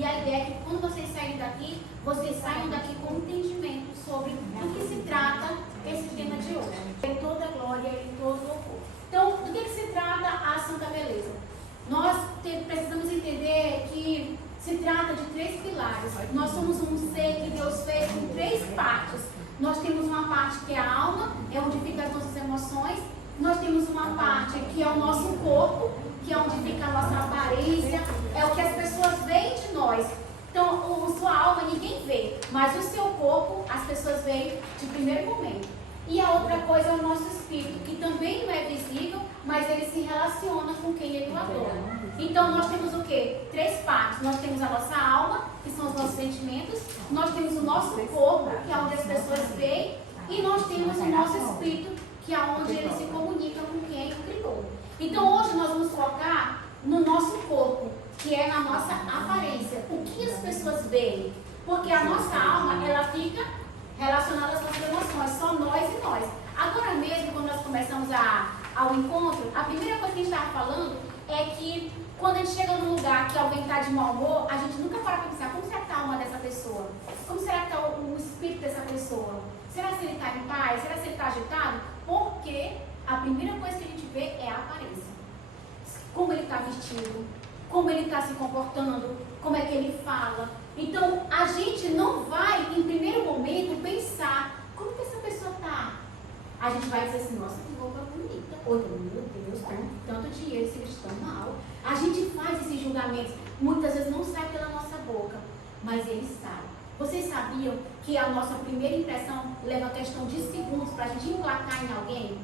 E a ideia é que quando vocês saírem daqui, vocês saiam daqui com entendimento sobre do que se trata esse tema de hoje. Em toda glória e todo louvor. Então, do que se trata a Santa Beleza? Nós precisamos entender que se trata de 3 pilares. Nós somos um ser que Deus fez com 3 partes. Nós temos uma parte que é a alma, é onde ficam as nossas emoções. Nós temos uma parte que é o nosso corpo, que é onde fica a nossa aparência, é o que as pessoas veem de nós. Então, a sua alma ninguém vê, mas o seu corpo as pessoas veem de primeiro momento. E a outra coisa é o nosso espírito, que também não é visível, mas ele se relaciona com quem ele o adora. Então, nós temos o quê? 3 partes. Nós temos a nossa alma, que são os nossos sentimentos. Nós temos o nosso corpo, que é onde as pessoas veem. E nós temos o nosso espírito, que é onde ele se comunica com quem o criou. Então, hoje nós vamos focar no nosso corpo, que é na nossa aparência. O que as pessoas veem? Porque a nossa alma, ela fica relacionada às nossas emoções, só nós e nós. Agora mesmo, quando nós começamos ao encontro, a primeira coisa que a gente estava falando é que quando a gente chega num lugar que alguém está de mau humor, a gente nunca para pensar como será que está a alma dessa pessoa? Como será que está o espírito dessa pessoa? Será que ele está em paz? Será que ele está agitado? Porque a primeira coisa que a gente vê é a aparência. Como ele está vestido, como ele está se comportando, como é que ele fala. Então, a gente não vai, em primeiro momento, pensar como que essa pessoa está. A gente vai dizer assim, nossa, que roupa bonita. Ou, meu Deus, tanto dinheiro, se eles estão mal. A gente faz esses julgamentos. Muitas vezes não sai pela nossa boca, mas ele sai. Vocês sabiam que a nossa primeira impressão leva a questão de segundos para a gente emplacar em alguém?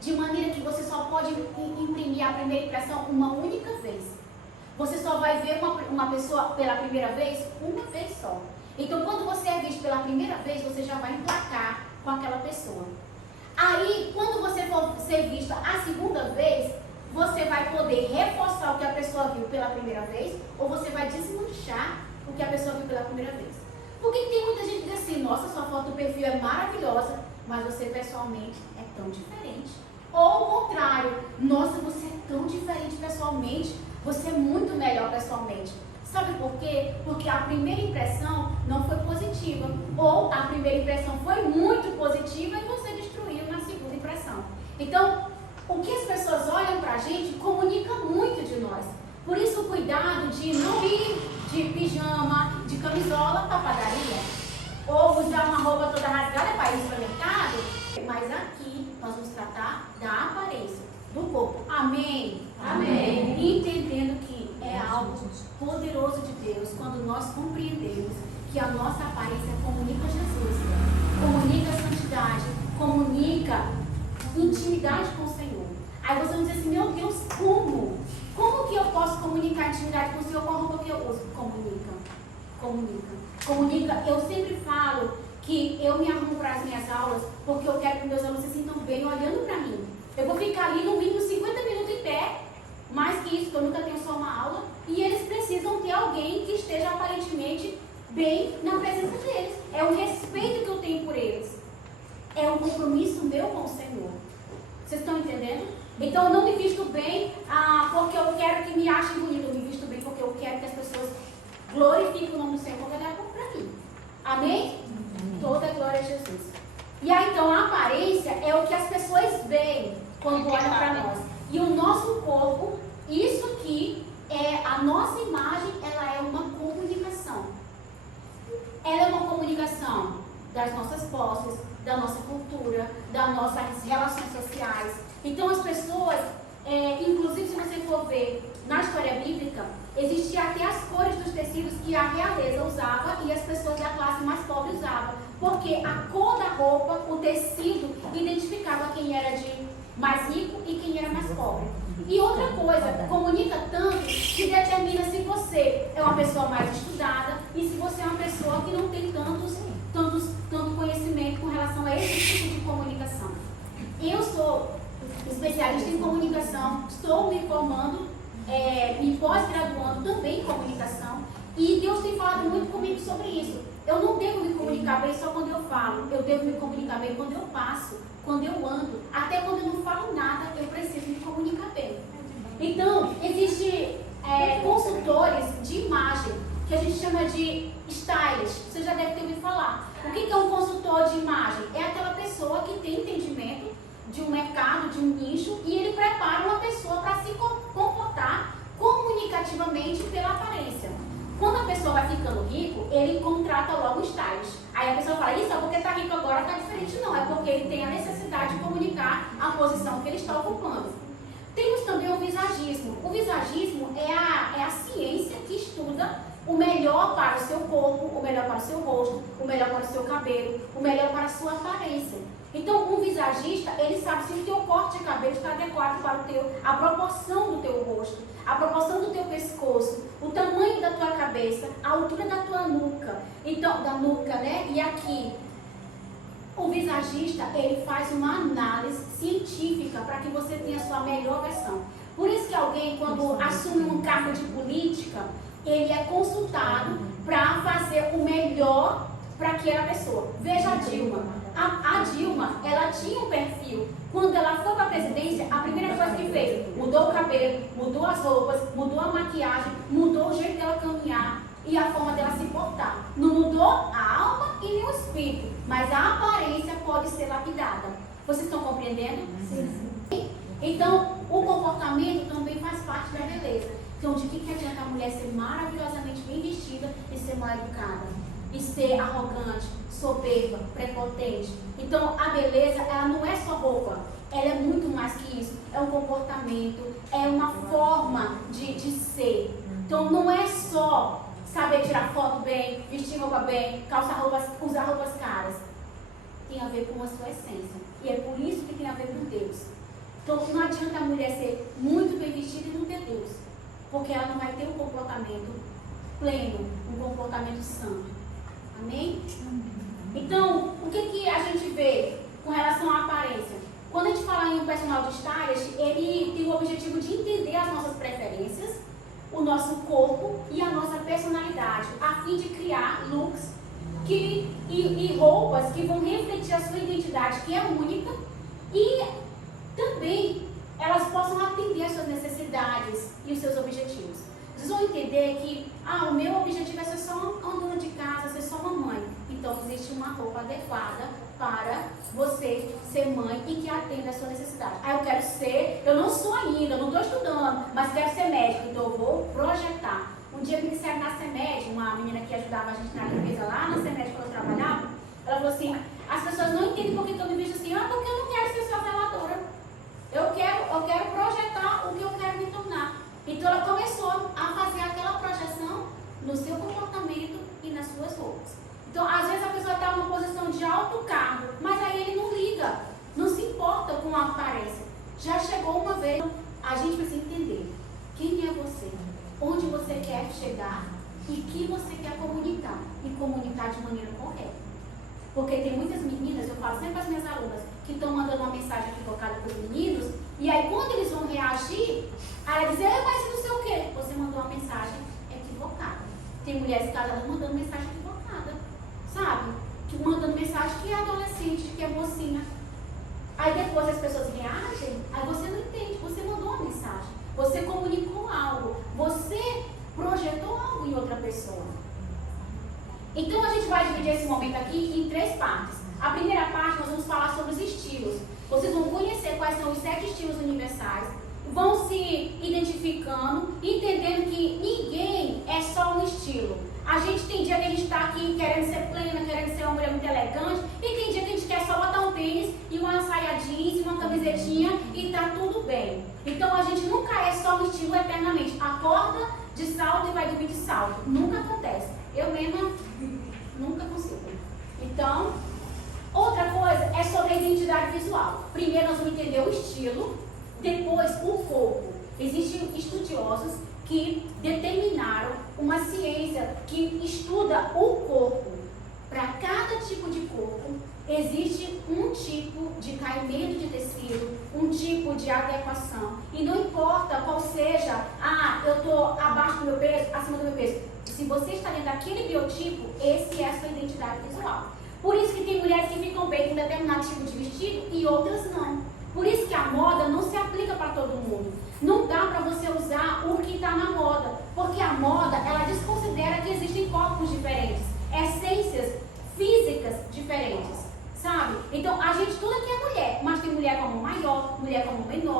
De maneira que você só pode imprimir a primeira impressão uma única vez. Você só vai ver uma pessoa pela primeira vez, uma vez só. Então, quando você é visto pela primeira vez, você já vai emplacar com aquela pessoa. Aí, quando você for ser vista a segunda vez, você vai poder reforçar o que a pessoa viu pela primeira vez, ou você vai desmanchar o que a pessoa viu pela primeira vez. Porque tem muita gente que diz assim, nossa, sua foto do perfil é maravilhosa, mas você pessoalmente é tão diferente. Ou ao contrário, nossa, você é tão diferente pessoalmente, você é muito melhor pessoalmente. Sabe por quê? Porque a primeira impressão não foi positiva. Ou a primeira impressão foi muito positiva e você destruiu na segunda impressão. Então, o que as pessoas olham pra gente comunica muito de nós. Por isso, o cuidado de não ir de pijama, de camisola para padaria. Ou usar uma roupa toda rasgada para ir no supermercado. Mas aqui nós vamos tratar da aparência, do corpo. Amém? Amém. Entendendo que é algo poderoso de Deus quando nós compreendemos que a nossa aparência comunica Jesus, comunica a santidade, comunica intimidade com o Senhor. Aí você vai dizer assim, meu Deus, como? Como que eu posso comunicar intimidade com o Senhor com a roupa que eu uso? Comunica. Eu sempre falo que eu me arrumo para as minhas aulas porque eu quero que meus alunos se sintam bem olhando para mim. Eu vou ficar ali no mínimo 50 minutos em pé, mais que isso, porque eu nunca tenho só uma aula, e eles precisam ter alguém que esteja aparentemente bem na presença deles. É o respeito que eu tenho por eles. É um compromisso meu com o Senhor. Vocês estão entendendo? Então eu não me visto bem porque eu quero que me achem bonito. Eu me visto bem porque eu quero que as pessoas glorifiquem o nome do Senhor, porque ele é bom para mim. Amém? Toda glória a Jesus. E aí então a aparência é o que as pessoas veem quando olham para nós. E o nosso corpo, isso aqui é a nossa imagem, ela é uma comunicação. Ela é uma comunicação das nossas posses, da nossa cultura, das nossas relações sociais. Então as pessoas, inclusive se você for ver na história bíblica, existia até as cores dos tecidos que a realeza usava e as pessoas da classe mais pobre usavam. Porque a cor da roupa, o tecido, identificava quem era de mais rico e quem era mais pobre. E outra coisa, comunica tanto que determina se você é uma pessoa mais estudada e se você é uma pessoa que não tem tanto conhecimento com relação a esse tipo de comunicação. Eu sou especialista em comunicação, estou me formando, me pós-graduando também em comunicação, e Deus tem falado muito comigo sobre isso. Eu não devo me comunicar bem só quando eu falo, eu devo me comunicar bem quando eu passo, quando eu ando, até quando eu não falo nada, eu preciso me comunicar bem. Então, existem consultores de imagem. que a gente chama de stylist. Você já deve ter ouvido falar. O que é um consultor de imagem? É aquela pessoa que tem entendimento de um mercado, de um nicho, e ele prepara uma pessoa para se comportar comunicativamente pela aparência. Quando a pessoa vai ficando rico, ele contrata logo um stylist. Aí a pessoa fala, isso é porque está rico agora, está diferente. Não, é porque ele tem a necessidade de comunicar a posição que ele está ocupando. Temos também o visagismo. O visagismo é a ciência que estuda o melhor para o seu corpo, o melhor para o seu rosto, o melhor para o seu cabelo, o melhor para a sua aparência. Então, um visagista, ele sabe se o teu corte de cabelo está adequado para a proporção do teu rosto, a proporção do teu pescoço, o tamanho da tua cabeça, a altura da tua nuca. Então, da nuca, né? E aqui, o visagista, ele faz uma análise científica para que você tenha a sua melhor versão. Por isso que alguém, quando assume um cargo de política, ele é consultado para fazer o melhor para aquela pessoa. Veja a Dilma. A Dilma, ela tinha um perfil. Quando ela foi para a presidência, a primeira coisa que fez, mudou o cabelo, mudou as roupas, mudou a maquiagem, mudou o jeito dela caminhar e a forma dela se portar. Não mudou a alma e nem o espírito, mas a aparência pode ser lapidada. Vocês estão compreendendo? Sim. Então, o comportamento também faz parte da beleza. Então, de que adianta a mulher ser maravilhosamente bem vestida e ser mal educada? E ser arrogante, soberba, prepotente? Então, a beleza, ela não é só roupa. Ela é muito mais que isso. É um comportamento, é uma forma de ser. Então, não é só saber tirar foto bem, vestir roupa bem, calçar roupas, usar roupas caras. Tem a ver com a sua essência. E é por isso que tem a ver com Deus. Então, não adianta a mulher ser muito bem vestida e não ter Deus. Porque ela não vai ter um comportamento pleno, um comportamento santo. Amém? Então, o que a gente vê com relação à aparência? Quando a gente fala em um personal de stylist, ele tem o objetivo de entender as nossas preferências, o nosso corpo e a nossa personalidade, a fim de criar looks e roupas que vão refletir a sua identidade, que é única, e também elas possam atender às suas necessidades e os seus objetivos. Vocês vão entender que, o meu objetivo é ser só uma dona de casa, ser só uma mãe. Então, existe uma roupa adequada para você ser mãe e que atenda à sua necessidade. Eu não sou ainda, eu não estou estudando, mas quero ser médica, então eu vou projetar. Um dia me disseram na CEMED, uma menina que ajudava a gente na limpeza lá na CEMED quando eu trabalhava, ela falou assim, as pessoas não entendem por que eu me vejo assim, porque eu não quero ser só zeladora. Eu quero projetar o que eu quero me tornar. Então ela começou a fazer aquela projeção no seu comportamento e nas suas roupas. Então, às vezes a pessoa está numa posição de alto cargo, mas aí ele não liga, não se importa com a aparência. Já chegou uma vez, a gente precisa entender quem é você, onde você quer chegar e o que você quer comunicar. E comunicar de maneira correta. Porque tem muitas meninas, eu falo sempre para as minhas alunas, que estão mandando uma mensagem equivocada para os meninos, e aí quando eles vão reagir, aí ela diz, mas não sei o quê. Você mandou uma mensagem equivocada. Tem mulheres casadas mandando mensagem equivocada, sabe? Que mandando mensagem que é adolescente, que é mocinha. Aí depois as pessoas reagem, aí você não entende, você mandou uma mensagem, você comunicou algo, você projetou algo em outra pessoa. Então a gente vai dividir esse momento aqui em 3 partes. A primeira parte nós vamos falar sobre os estilos. Vocês vão conhecer quais são os 7 estilos universais, vão se identificando, entendendo que ninguém é só um estilo. A gente tem dia que a gente está aqui querendo ser plena, querendo ser uma mulher muito elegante, e tem dia que a gente quer só botar um tênis e uma saia jeans e uma camisetinha e tá tudo bem. Então a gente nunca é só um estilo eternamente. Acorda de salto e vai dormir de salto. Nunca acontece. Eu mesma nunca consigo. Então, outra coisa é sobre a identidade visual. Primeiro nós vamos entender o estilo, depois o corpo. Existem estudiosos que determinaram uma ciência que estuda o corpo. Para cada tipo de corpo, existe um tipo de caimento de tecido, um tipo de adequação. E não importa qual seja, eu estou abaixo do meu peso, acima do meu peso. Se você está dentro daquele biotipo, esse é a sua identidade visual. Por isso que tem mulheres que ficam bem com um determinado tipo de vestido e outras não. Por isso que a moda não se aplica para todo mundo. Não dá para você usar o que está na moda, porque a moda, ela desconsidera que existe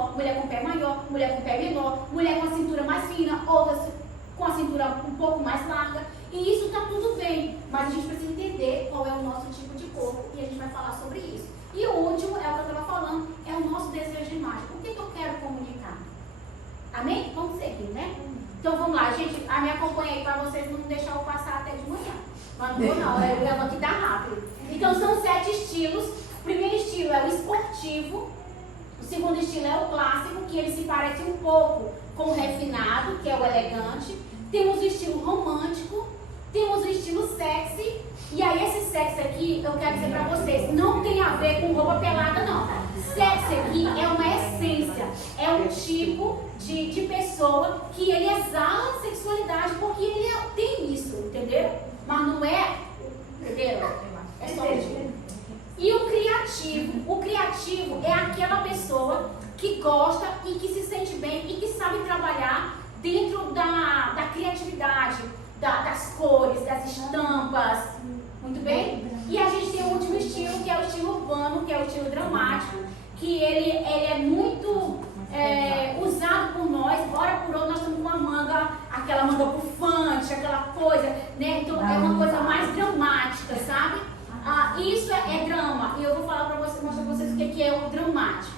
menor, mulher com pé maior, mulher com pé menor, mulher com a cintura mais fina, outras com a cintura um pouco mais larga. E isso está tudo bem, mas a gente precisa entender qual é o nosso tipo de corpo e a gente vai falar sobre isso. E o último, é o que eu estava falando, é o nosso desejo de imagem. O que eu quero comunicar? Amém? Vamos seguir, né? Então vamos lá, gente, me acompanha aí para vocês não deixar eu passar até de manhã. Mas não vou não, eu levo aqui tá rápido. Então são 7 estilos. O primeiro estilo é o esportivo. O segundo estilo é o clássico, que ele se parece um pouco com o refinado, que é o elegante. Temos o estilo romântico, temos o estilo sexy. E aí esse sexy aqui, eu quero dizer pra vocês, não tem a ver com roupa pelada não. Sexy aqui é uma essência, é um tipo de pessoa que ele exala a sexualidade, porque ele tem isso, entendeu? Mas não é, entendeu? É só um tipo. E o criativo é aquela pessoa que gosta e que se sente bem e que sabe trabalhar dentro da criatividade, das cores, das estampas, muito bem? E a gente tem o último estilo, que é o estilo urbano, que é o estilo dramático, que ele é muito usado por nós, hora por outra nós estamos com uma manga, aquela manga bufante, aquela coisa, né? Então é uma coisa mais dramática, sabe? Isso é drama, e eu vou falar para vocês, mostrar para vocês o que é o dramático.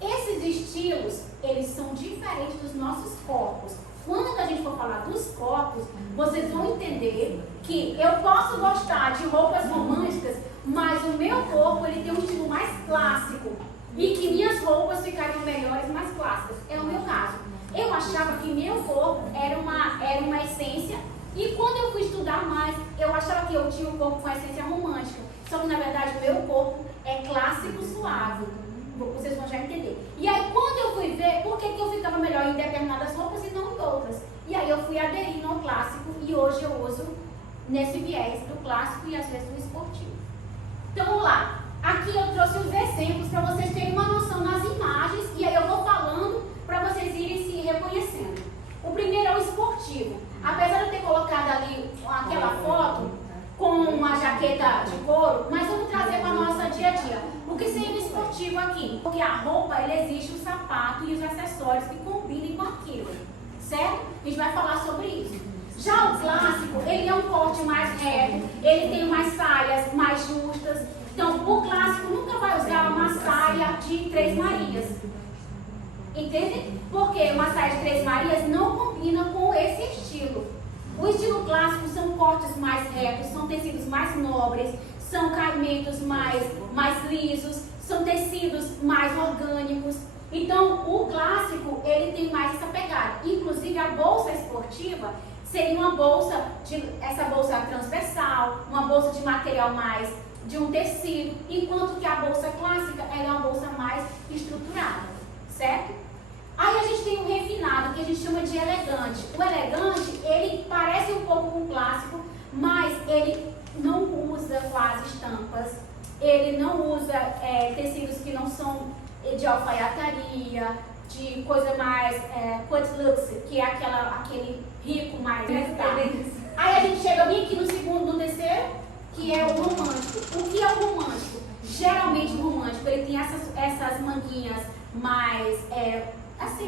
Esses estilos, eles são diferentes dos nossos corpos. Quando a gente for falar dos corpos, vocês vão entender que eu posso gostar de roupas românticas, mas o meu corpo ele tem um estilo mais clássico e que minhas roupas ficariam melhores, mais clássicas. É o meu caso. Eu achava que meu corpo era uma essência e quando eu fui estudar mais, eu achava que eu tinha um corpo com essência romântica. Só que na verdade o meu corpo é clássico suave. Vocês vão já entender. E aí quando eu fui ver por que eu ficava melhor em determinadas roupas e não em outras. E aí eu fui aderindo ao clássico e hoje eu uso nesse viés do clássico e às vezes do esportivo. Então vamos lá. Aqui eu trouxe os exemplos para vocês terem uma noção nas imagens e aí eu vou falando para vocês irem se reconhecendo. O primeiro é o esportivo. Apesar de eu ter colocado ali aquela foto com uma jaqueta de couro, mas vamos trazer para a nossa dia a dia. O que seria o esportivo aqui? Porque a roupa, ele existe o sapato e os acessórios que combinem com aquilo, certo? A gente vai falar sobre isso. Já o clássico, ele é um corte mais reto, ele tem umas saias mais justas. Então, o clássico nunca vai usar uma saia de 3 Marias. Entende? Porque uma saia de 3 Marias não combina com esse estilo. O estilo clássico são cortes mais retos, são tecidos mais nobres, são caimentos mais lisos, são tecidos mais orgânicos. Então, o clássico, ele tem mais essa pegada. Inclusive, a bolsa esportiva seria uma bolsa, essa bolsa transversal, uma bolsa de material mais de um tecido, enquanto que a bolsa clássica ela é uma bolsa mais estruturada, certo? Aí a gente tem o refinado, que a gente chama de elegante. O elegante, ele parece um pouco com o clássico, mas ele não usa quase estampas, ele não usa tecidos que não são de alfaiataria, de coisa mais luxe, que é aquele rico mais. Aí a gente chega bem aqui no segundo, no terceiro, que é o romântico. O que é o romântico? Geralmente o romântico, ele tem essas manguinhas mais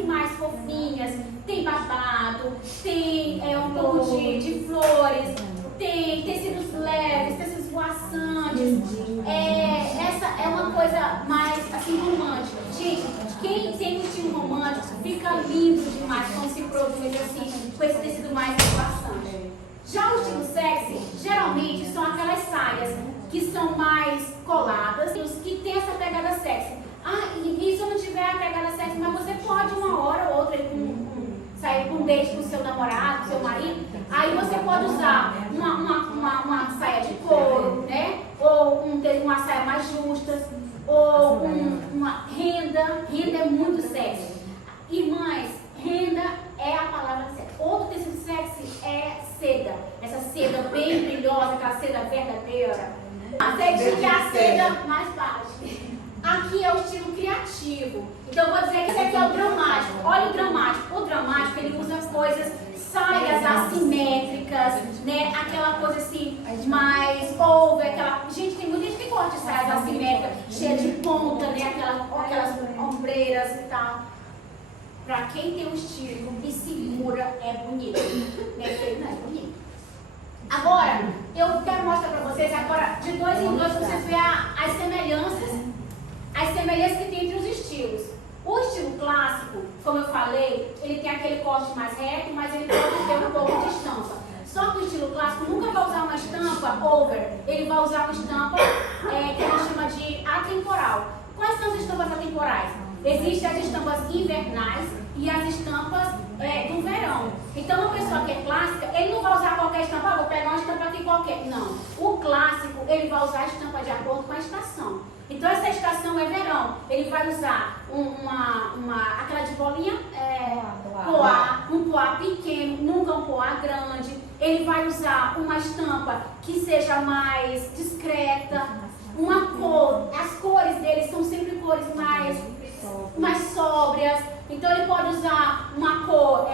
mais fofinhas, tem babado, tem um pouco de flores, tem tecidos leves, tecidos voaçantes. Essa é uma coisa mais assim romântica. Gente, quem tem um estilo romântico fica lindo demais quando se produz assim, com esse tecido mais voaçante. Já o estilo sexy, geralmente são aquelas saias que são mais coladas, que tem essa pegada sexy. E se eu não tiver a pegada sexy, mas você pode uma hora ou outra sair com um date com o seu namorado, com o seu marido, aí você pode usar uma saia de couro, né? Ou uma saia mais justa, ou uma renda. Renda é muito sexy. Irmãs, renda é a palavra sexy. Outro tecido sexy é seda. Essa seda bem brilhosa, aquela seda verdadeira. Você que é a seda mais baixa. Aqui é o estilo criativo. Então eu vou dizer que esse aqui é o dramático. Olha o dramático. O dramático ele usa coisas, saias assimétricas, né? Aquela coisa assim, mais over, aquela. Gente, tem muita gente que forte, saias assimétricas, cheias de ponta, né? Aquelas ombreiras e tal. Para quem tem um estilo e segura, é bonito. Não é feio, não, é bonito. Agora, eu quero mostrar para vocês, agora, de dois em dois, vocês veem as semelhanças que tem entre os estilos. O estilo clássico, como eu falei, ele tem aquele corte mais reto, mas ele pode ter um pouco de estampa. Só que o estilo clássico nunca vai usar uma estampa over, ele vai usar uma estampa que a gente chama de atemporal. Quais são as estampas atemporais? Existem as estampas invernais e as estampas do verão. Então, uma pessoa que é clássica, ele não vai usar qualquer estampa, vou pegar uma estampa aqui qualquer. Não. O clássico, ele vai usar a estampa de acordo com a estação. Então, essa estação é verão. Ele vai usar aquela de bolinha, poá, um poá pequeno, nunca um poá grande. Ele vai usar uma estampa que seja mais discreta, uma cor. As cores dele são sempre cores mais sóbrias. Então, ele pode usar uma cor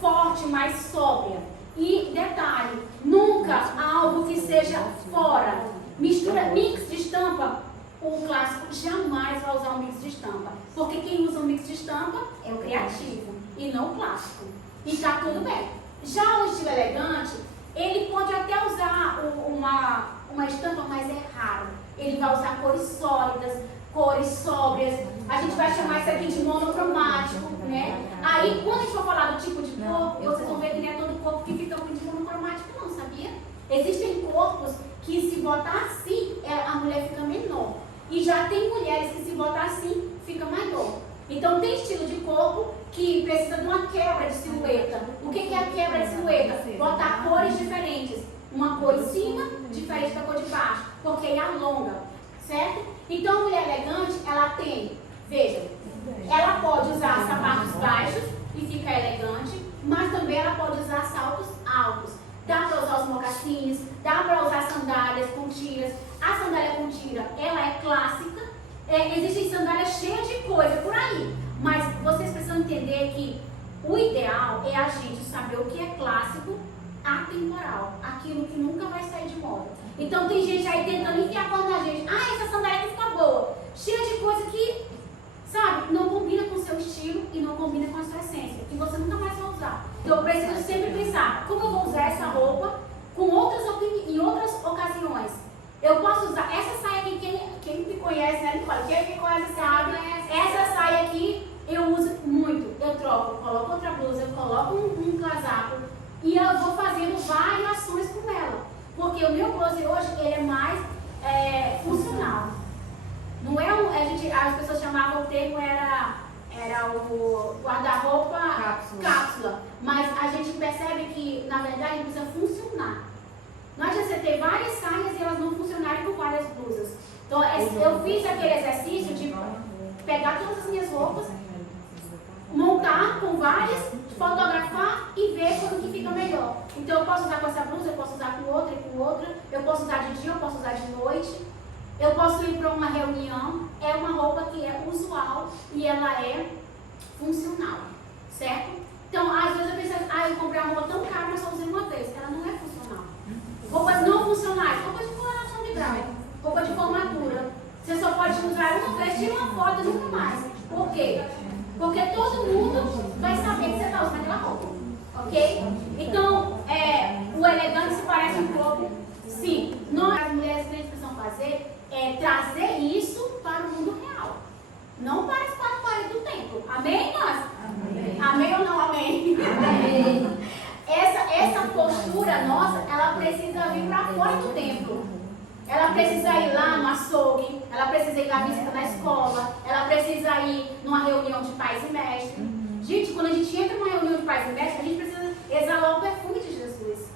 forte, mais sóbria. E, detalhe, nunca algo que seja fora. Mistura, mix de estampa. O clássico jamais vai usar um mix de estampa, porque quem usa um mix de estampa é o criativo e não o clássico. E tá tudo bem. Já o estilo elegante, ele pode até usar uma estampa, mas é raro. Ele vai usar cores sólidas, cores sóbrias. A gente vai chamar isso aqui de monocromático, né? Aí, quando a gente for falar do tipo de corpo, vocês vão ver que não é todo corpo que fica de monocromático, não, sabia? Existem corpos que, se botar assim, a mulher fica menor. E já tem mulheres que, se botar assim, fica maior. Então, tem estilo de corpo que precisa de uma quebra de silhueta. O que é a quebra de silhueta? Botar cores diferentes. Uma cor em cima, diferente da cor de baixo. Porque aí alonga, certo? Então, a mulher elegante, ela tem, veja, ela pode usar sapatos baixos e fica elegante, mas também ela pode usar saltos altos. Dá para usar os mocassins, dá para usar sandálias com tiras. A sandália com tira, ela é clássica. Existem sandálias cheias de coisa por aí. Mas vocês precisam entender que o ideal é a gente saber o que é clássico, atemporal. Aquilo que nunca vai sair de moda. Então tem gente aí tentando enfiar a coisa na gente. Ah, essa sandália aqui fica boa. Cheia de coisa que, sabe, não combina com o seu estilo e não combina com a sua essência. E você nunca mais vai usar. Então eu preciso sempre pensar, como eu vou usar essa roupa em outras ocasiões? Eu posso usar essa saia aqui, quem me conhece, né, Nicole? Quem me conhece sabe, essa saia aqui eu uso muito. Eu troco, coloco outra blusa, eu coloco um casaco e eu vou fazendo variações com ela. Porque o meu closet hoje, ele é mais funcional. Não é as pessoas chamavam o termo, era o guarda-roupa cápsula. Mas a gente percebe que, na verdade, ele precisa funcionar. Não adianta você ter várias saias e elas não funcionarem com várias blusas. Então, eu fiz aquele exercício de pegar todas as minhas roupas, montar com várias, fotografar e ver como que fica melhor. Então, eu posso usar com essa blusa, eu posso usar com outra e com outra. Eu posso usar de dia, eu posso usar de noite. Eu posso ir para uma reunião. É uma roupa que é usual e ela é funcional, certo? Então, às vezes eu penso, eu comprei uma roupa tão cara, mas só usei uma vez. Ela não é funcional. Roupas não funcionais, roupa de coloração de grau, roupa de formatura. Você só pode usar uma vez, tira uma foto e nunca mais. Por quê? Porque todo mundo vai saber que você está usando aquela roupa. Ok? Então, o elegante se parece um pouco. Sim, nós, as mulheres, que precisam fazer é trazer isso para o mundo real. Não para as quatro paredes do templo. Amém, nós? Amém. Amém ou não amém? Amém. Essa postura nossa, ela precisa vir para fora do templo. Ela precisa ir lá no açougue, ela precisa ir na visita na escola, ela precisa ir numa reunião de pais e mestres. Gente, quando a gente entra numa reunião de pais e mestres, a gente precisa exalar o perfume de Jesus.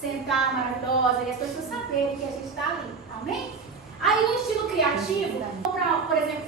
Sentar maravilhosa e as pessoas saberem que a gente está ali. Amém? Aí no estilo criativo, por exemplo,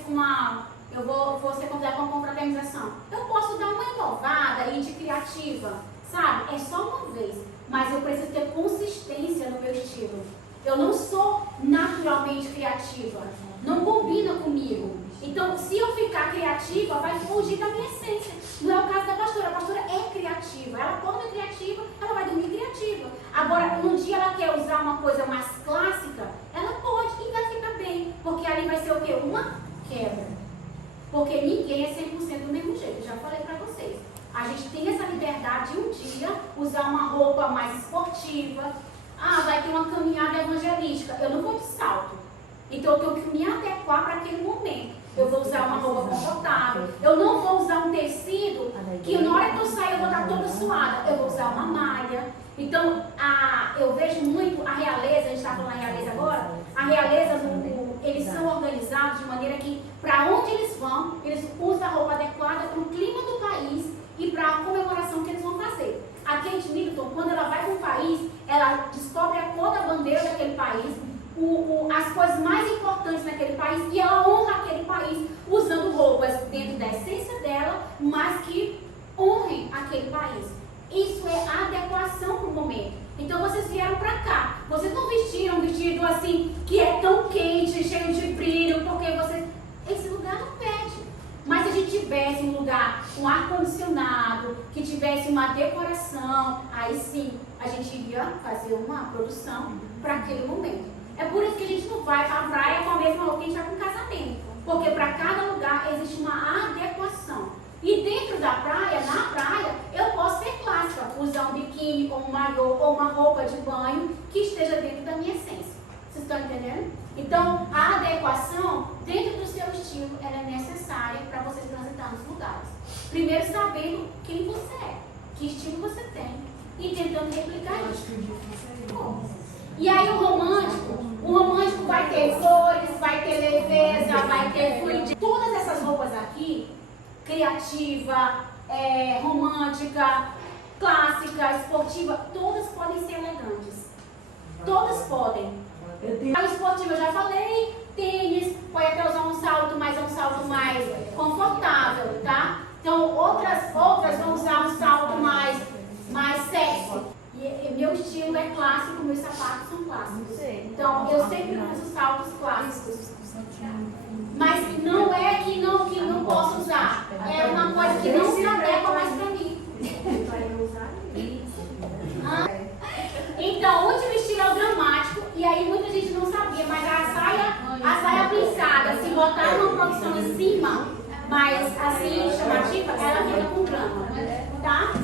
eu vou ser convidada para uma confraternização. Eu posso dar uma inovada aí de criativa, sabe? É só uma vez, mas eu preciso ter consistência no meu estilo. Eu não sou naturalmente criativa, não combina comigo. Então, se eu ficar criativa, vai fugir da minha essência. Não é o caso da pastora. A pastora é criativa. Ela acorda criativa, ela vai dormir criativa. Agora, um dia ela quer usar uma coisa mais clássica, ela pode e vai ficar bem. Porque ninguém é 100% do mesmo jeito, eu já falei para vocês. A gente tem essa liberdade de um dia usar uma roupa mais esportiva. Ah, vai ter uma caminhada evangelística. Eu não vou de salto. Então eu tenho que me adequar para aquele momento. Eu vou usar uma roupa confortável. Eu não vou usar um tecido que na hora que eu sair eu vou estar toda suada. Eu vou usar uma malha. Então, eu vejo muito a realeza, a gente está falando da realeza agora, a realeza, eles são organizados de maneira que, para onde eles vão, eles usam a roupa adequada para o clima do país e para a comemoração que eles vão fazer. A Kate Middleton, quando ela vai para um país, ela descobre a cor da bandeira daquele país, as coisas mais importantes naquele país, e ela honra aquele país usando roupas dentro da essência dela, mas que honrem aquele país. Isso é adequação para o momento. Então vocês vieram para cá. Vocês não vestiram um vestido assim que é tão quente, cheio de brilho, porque vocês. Esse lugar não pede. Mas se a gente tivesse um lugar com ar-condicionado, que tivesse uma decoração, aí sim a gente iria fazer uma produção para aquele momento. É por isso que a gente não vai para a praia com a mesma roupa que a gente vai para um casamento. Porque para cada lugar existe uma adequação. E dentro da praia, na praia, eu posso ser clássica, usar um biquíni ou um maiô ou uma roupa de banho que esteja dentro da minha essência. Vocês estão entendendo? Então, a adequação dentro do seu estilo, ela é necessária para você transitar nos lugares. Primeiro sabendo quem você é, que estilo você tem e tentando replicar isso. E aí o romântico vai ter flores, vai ter leveza, vai ter fluidez. Todas essas roupas aqui, criativa, romântica, clássica, esportiva, todas podem ser elegantes. Todas podem. A esportiva eu já falei, tênis, pode até usar um salto, mas é um salto mais confortável, tá? Então outras vão usar um salto mais sexy. E meu estilo é clássico, meus sapatos são clássicos. Então eu sempre uso saltos clássicos. Mas não é que não posso usar. É uma coisa que não se adequa mais para mim. Então, o último estilo é o dramático. E aí muita gente não sabia, mas a saia plissada, se botar uma produção em cima, mais assim, chamativa, ela fica com drama. Tá?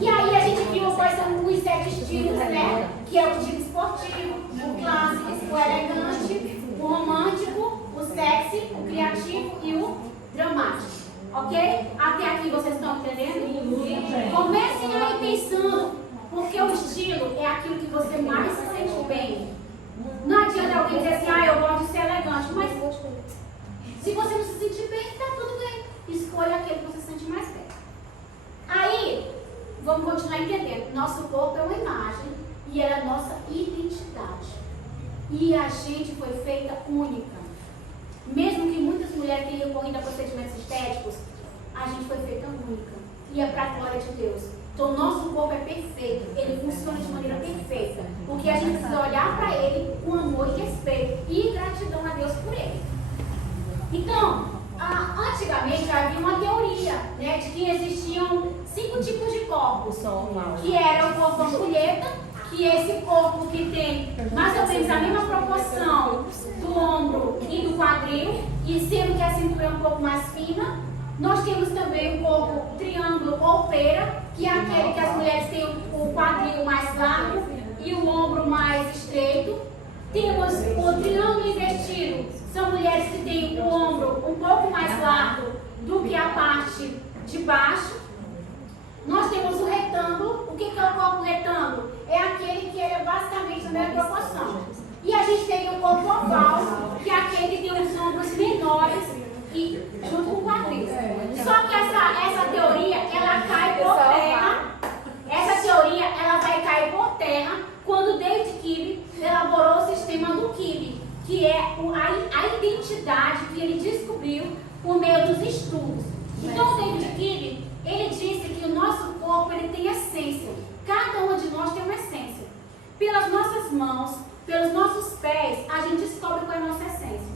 E aí a gente viu os 7 estilos, né? Que é o estilo esportivo, o clássico, o elegante, o romântico, o sexy, o criativo e o dramático. Ok? Até aqui vocês estão entendendo? Comecem aí pensando, porque o estilo é aquilo que você mais se sente bem. Não adianta alguém dizer assim, eu gosto de ser elegante, mas se você não se sentir bem, tá tudo bem. Escolha aquele que você se sente mais bem. Aí, vamos continuar entendendo. Nosso corpo é uma imagem e ela é a nossa identidade. E a gente foi feita única. Mesmo que muitas mulheres tenham recorrido a procedimentos estéticos, a gente foi feita única. E é para a glória de Deus. Então, o nosso corpo é perfeito. Ele funciona de maneira perfeita. Porque a gente precisa olhar para ele com amor e respeito. E gratidão a Deus por ele. Então, antigamente havia uma teoria, né, de que existiam 5 tipos de corpos. Que era o corpo ampulheta, que é esse corpo que tem mais ou menos a mesma proporção do ombro e do quadril, e sendo que a cintura é um pouco mais fina. Nós temos também o corpo triângulo ou pera, que é aquele que as mulheres têm o quadril mais largo e o ombro mais estreito. Temos o triângulo invertido, são mulheres que têm o ombro um pouco mais largo do que a parte de baixo. Nós temos o retângulo. O que é o corpo retângulo? É aquele que é basicamente a mesma proporção. E a gente tem o corpo oval, que é aquele que tem os ombros menores e junto com o quadril. Só que essa teoria, ela cai por terra. Essa teoria, ela vai cair por terra quando David Kibe elaborou o sistema do Kibe, que é a identidade que ele descobriu por meio dos estudos. Então, o David Kibe, ele disse que o nosso corpo, ele tem essência. Cada uma de nós tem uma essência. Pelas nossas mãos, pelos nossos pés, a gente descobre qual é a nossa essência.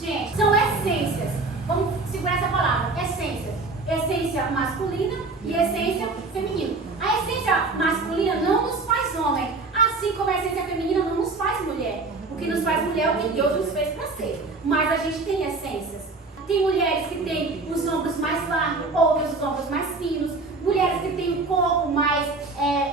Gente, são essências. Vamos segurar essa palavra. Essência. Essência masculina e essência feminina. A essência masculina não nos faz homem, assim como a essência feminina não nos faz mulher. O que nos faz mulher é o que Deus nos fez para ser. Mas a gente tem essências. Tem mulheres que têm os ombros mais largos, outras os ombros mais finos. Mulheres que têm o corpo mais,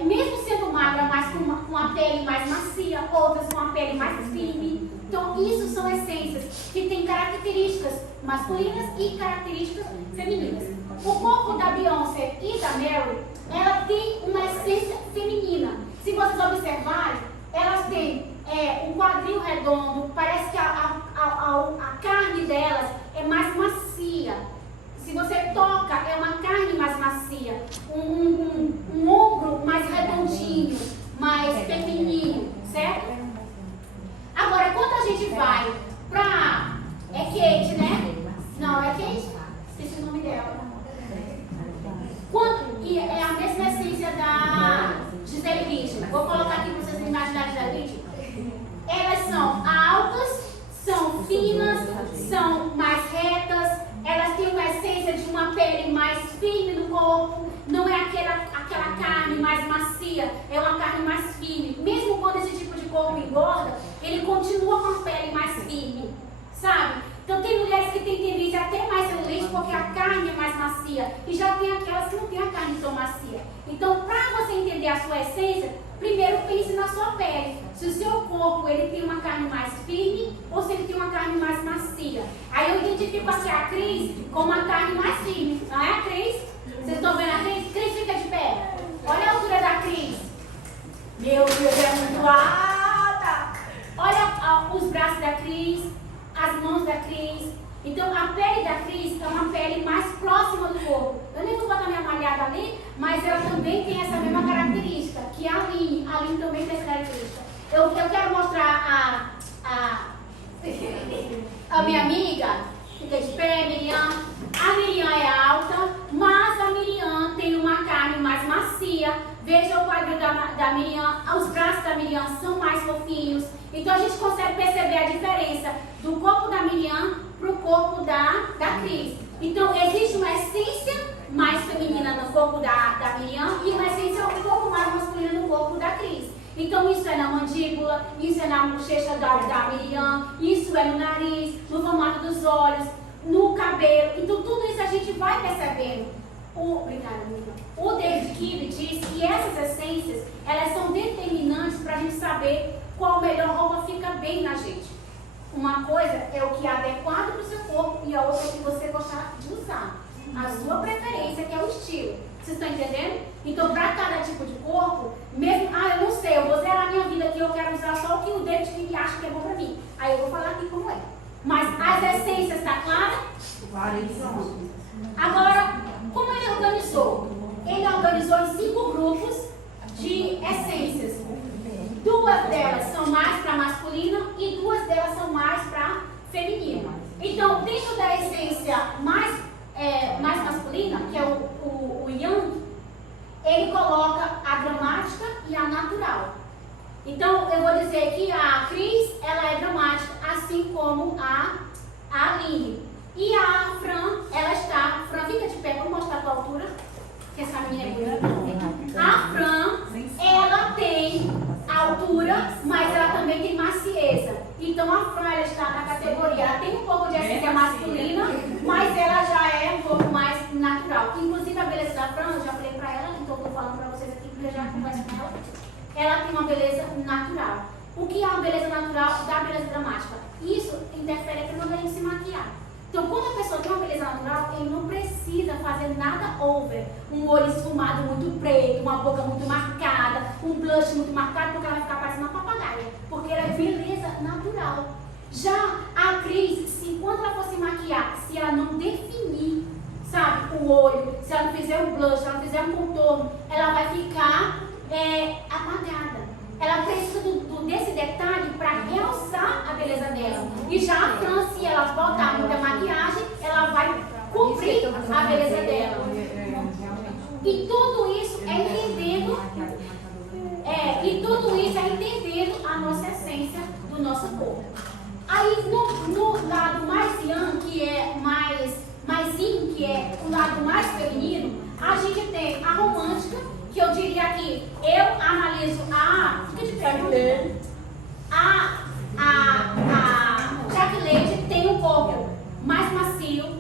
mesmo sendo magra, mas com a pele mais macia, outras com a pele mais firme. Então, isso são essências que têm características masculinas e características femininas. O corpo da Beyoncé e da Mary, ela tem uma essência feminina. Se vocês observarem, elas têm um quadril redondo, parece que a carne delas é mais macia. Se você toca, é uma carne mais macia, um ombro mais redondinho, mais pequenininho, certo? Agora, quando a gente vai pra... É Kate, né? Não, é Kate? Esqueci o nome dela. E é a mesma essência da Gisele Bündchen. Vou colocar aqui para vocês imaginarem a Gisele Bündchen. Elas são altas, são finas, são mais retas, elas têm uma essência de uma pele mais firme no corpo, não é aquela carne mais macia, é uma carne mais firme. Mesmo quando esse tipo de corpo engorda, ele continua com a pele mais firme, sabe? Então tem mulheres que têm tendência até mais celulite porque a carne é mais macia, e já tem aquelas que não têm a carne tão macia. Então, para você entender a sua essência, primeiro pense na sua pele. Se o seu corpo ele tem uma carne mais firme ou se ele tem uma carne mais macia. Aí eu identifico aqui a Cris com uma carne mais firme. Não é a Cris? Vocês estão vendo a Cris? Cris, fica de pé. Olha a altura da Cris. Meu Deus, é muito alta. Olha os braços da Cris, as mãos da Cris. Então a pele da Cris é uma pele mais próxima do corpo. Eu nem vou botar minha malhada ali, mas ela também tem essa mesma característica, que a Aline. A Aline também tem essa característica. Eu quero mostrar a minha amiga, fica de pé, Miriam. A Miriam é alta, mas a Miriam tem uma carne mais macia. Veja o quadril da Miriam, os braços da Miriam são mais fofinhos. Então a gente consegue perceber a diferença do corpo da Miriam para o corpo da Cris. Então existe uma essência mais feminina no corpo da Miriam e uma essência um pouco mais masculina no corpo da Cris. Então isso é na mandíbula, isso é na bochecha da Miriam, isso é no nariz, no formato dos olhos, no cabelo. Então tudo isso a gente vai percebendo. O David Kidd diz que essas essências, elas são determinantes para a gente saber qual melhor roupa fica bem na gente. Uma coisa é o que é adequado para o seu corpo e a outra é o que você gostar de usar. A sua preferência, que é o estilo. Vocês estão entendendo? Então, para cada tipo de corpo, mesmo, eu não sei, eu vou zerar a minha vida aqui, eu quero usar só o que o David Kidd acha que é bom para mim. Aí eu vou falar aqui como é. Mas as essências, está claro? Agora, como ele organizou? Ele organizou em 5 grupos de essências. 2 delas são mais para masculina e 2 delas são mais para feminina. Então, dentro da essência mais masculina, que é o Yang, ele coloca a dramática e a natural. Então, eu vou dizer que a Cris, ela é dramática, assim como a Aline. E a Fran, ela está... Fran, fica de pé, vamos mostrar a tua altura, que essa menina é bonita. A Fran, ela tem altura, mas ela também tem macieza. Então a Fran, ela está na categoria, ela tem um pouco de essência masculina, mas ela já é um pouco mais natural. Inclusive a beleza da Fran, eu já falei pra ela, então estou falando pra vocês aqui, porque eu já converso com ela. Ela tem uma beleza natural. O que é uma beleza natural da beleza dramática? Isso interfere até na gente se maquiar. Então, quando a pessoa tem uma beleza natural, ele não precisa fazer nada over. Um olho esfumado muito preto, uma boca muito marcada, um blush muito marcado, porque ela vai ficar parecendo uma papagaia. Porque ela é beleza natural. Já a Cris, quando ela for se maquiar, se ela não definir, sabe, o olho, se ela não fizer um blush, se ela não fizer um contorno, ela vai ficar apagada. Ela precisa desse detalhe para realçar a beleza dela. E já a Fran, se ela botar muita maquiagem, ela vai cobrir a beleza dela. E tudo isso é entendendo a nossa essência do nosso corpo. Aí no lado mais yang, que é mais yin, que é o lado mais feminino, a gente tem a romântica, que eu diria que eu analiso a Jaque Leite tem um corpo mais macio,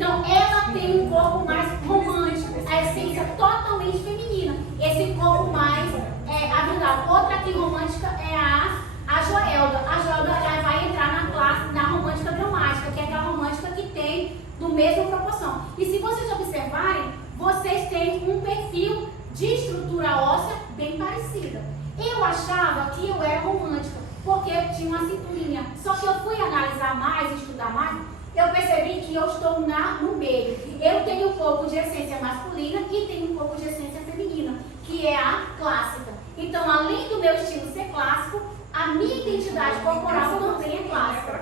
Então, ela tem um corpo mais romântico, a essência totalmente feminina. Esse corpo mais agradável. Outra aqui romântica é a Joelda. A Joelda já vai entrar na classe da romântica dramática, que é aquela romântica que tem no mesma proporção. E se vocês observarem, vocês têm um perfil de estrutura óssea bem parecida. Eu achava que eu era romântica, porque eu tinha uma cinturinha. Só que eu fui analisar mais, estudar mais, eu percebi que eu estou no meio. Eu tenho um pouco de essência masculina e tenho um pouco de essência feminina, que é a clássica. Então, além do meu estilo ser clássico, a minha identidade corporal também é clássica.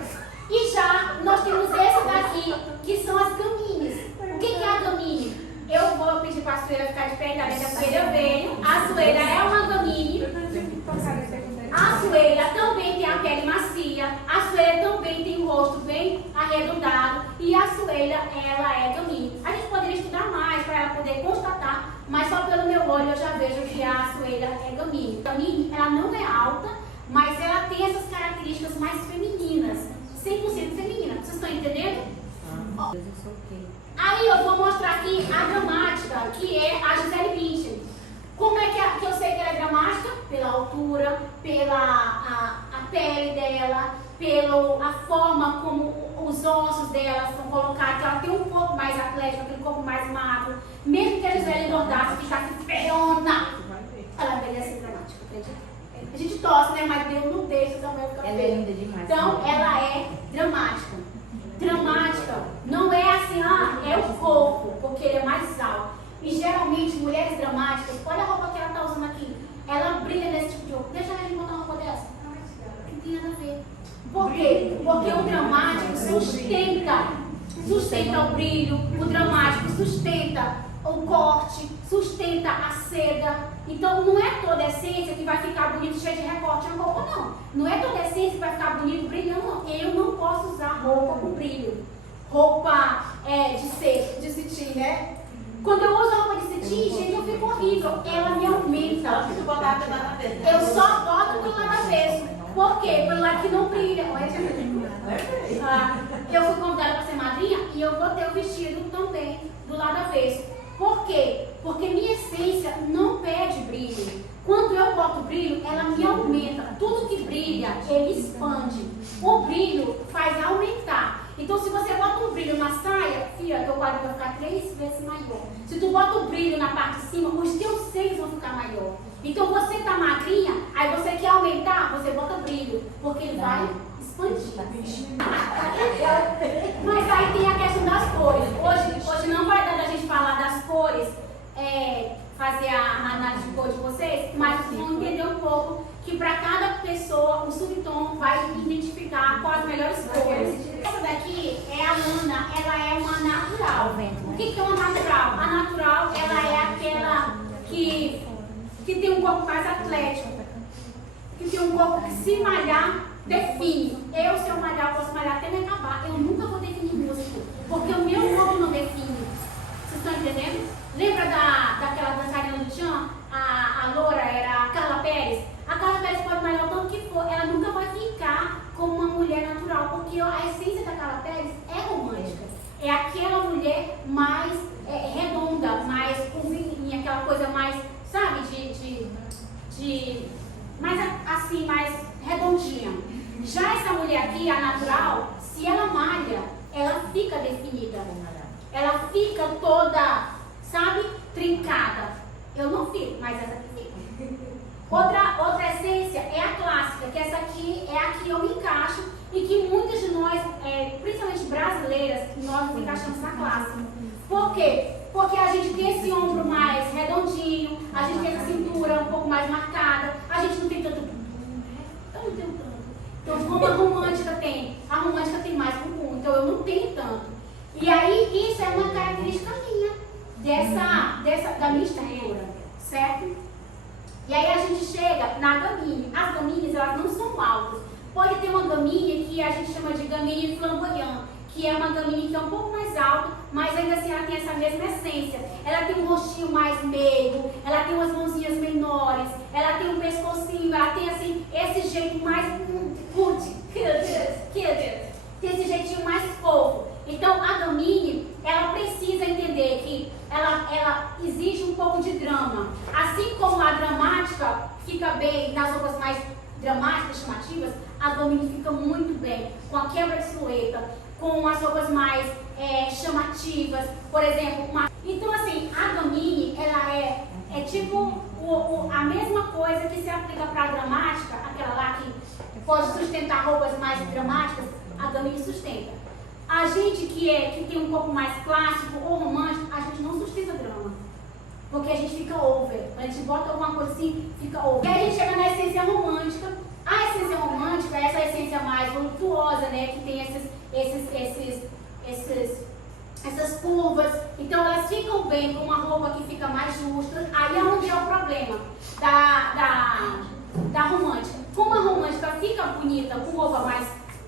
E já nós temos esse daqui, que são as gamines. O que é a gamine? Eu vou pedir para a Suela ficar de pé, ainda bem que a Suela veio. A Suela é uma gamine. A Suela também tem a pele macia. A Suela também tem o rosto bem arredondado. E a Suela, ela é gamine. A gente poderia estudar mais para ela poder constatar, mas só pelo meu olho eu já vejo que a Suela é gamine. A gamine, ela não é alta, mas ela tem essas características mais femininas. 100% feminina. Vocês estão entendendo? Aí eu vou mostrar aqui a dramática, que é a Gisele Bündchen. Como é que eu sei que ela é dramática? Pela altura, pela a pele dela, pela forma como os ossos dela são colocados. Ela tem um corpo mais atlético, aquele corpo mais magro. Mesmo que a Gisele engordasse, ficasse feiona, ela envelhece dramática, acredita? A gente torce, né? Mas Deus não deixa essa mulher ficar feia. Ela é linda demais. Então, ela é dramática. Dramática não é assim, é o corpo, porque ele é mais alto. E geralmente, mulheres dramáticas, olha a roupa que ela está usando aqui. Ela brilha nesse tipo de roupa. Deixa a gente botar uma roupa dessa. Não tem nada a ver. Por quê? Porque o dramático sustenta o brilho, o dramático sustenta o corte, sustenta a seda. Então não é toda a essência que vai ficar bonito cheio de recorte na roupa, não. Não é toda a essência que vai ficar bonito brilhando, não. Eu não posso usar roupa com brilho. Roupa de cetim, né? Quando eu uso a roupa de cetim, gente, eu fico horrível. Ela me aumenta. Eu só boto do lado avesso. Por quê? Pelo lado que não brilha. Eu fui convidada para ser madrinha e eu vou ter o vestido também do lado avesso. Por quê? Porque minha essência não pede brilho. Quando eu boto brilho, ela me aumenta. Tudo que brilha, ele expande. O brilho faz aumentar. Então, se você bota um brilho na saia, filha, teu quadro vai ficar 3 vezes maior. Se tu bota um brilho na parte de cima, os teus seios vão ficar maior. Então, você tá magrinha, aí você quer aumentar, você bota brilho. Porque ele vai expandir. Mas aí tem a questão das cores. Hoje não vai dar da gente falar das cores, fazer a análise de cor de vocês, mas vocês vão entender um pouco que para cada pessoa o subtom vai identificar quais as melhores cores. Essa daqui é a Ana, ela é uma natural. O que é uma natural? A natural, ela é aquela que tem um corpo mais atlético, que tem um corpo que se malhar, define. Eu, se eu malhar, posso malhar até me acabar. Eu nunca vou definir músculo, porque o meu corpo não define. Vocês estão entendendo? Lembra daquela dançarina do Tchan? A loura era a Carla Pérez. A Carla Pérez pode malhar o tanto que for, ela nunca vai ficar como uma mulher natural, porque a essência da Carla Pérez é romântica. É aquela mulher mais redonda, mais curvinha, aquela coisa mais, sabe, mais assim, mais redondinha. Já essa mulher aqui, a natural, se ela malha, ela fica definida. Ela fica toda, sabe, trincada. Eu não fico, mas essa aqui fica. Outra essência é a clássica, que essa aqui é a que eu me encaixo e que muitas de nós, principalmente brasileiras, nós nos encaixamos na clássica. Por quê? Porque a gente tem esse ombro mais redondinho, a gente tem essa cintura um pouco mais marcada, a gente não tem tanto. Eu não tenho tanto. Então, como a romântica tem mais bumbum, então eu não tenho tanto. E aí, isso é uma característica minha, da minha estrutura, certo? E aí a gente chega na gamine. As gamines, elas não são altas. Pode ter uma gamine que a gente chama de gamine flamboyante, que é uma gamine que é um pouco mais alta, mas ainda assim ela tem essa mesma essência. Ela tem um rostinho mais meigo, ela tem umas mãozinhas menores, ela tem um pescocinho, ela tem assim, esse jeito mais tem esse jeitinho mais fofo. Então a gamine, ela precisa entender que ela exige um pouco de drama. Assim como a dramática fica bem nas roupas mais dramáticas, chamativas, a Domini fica muito bem com a quebra de silhueta, com as roupas mais chamativas, por exemplo. Então, assim, a Domini, ela é tipo a mesma coisa que se aplica para a dramática, aquela lá que pode sustentar roupas mais dramáticas, a Domini sustenta. A gente que tem um pouco mais clássico ou romântico, a gente não sustenta drama. Porque a gente fica over. Quando a gente bota alguma coisa assim, fica over. E aí a gente chega na essência romântica. A essência romântica é essa essência mais voluptuosa, né? Que tem essas curvas. Então elas ficam bem com uma roupa que fica mais justa. Aí é onde é o problema da romântica. Como a romântica fica bonita com roupa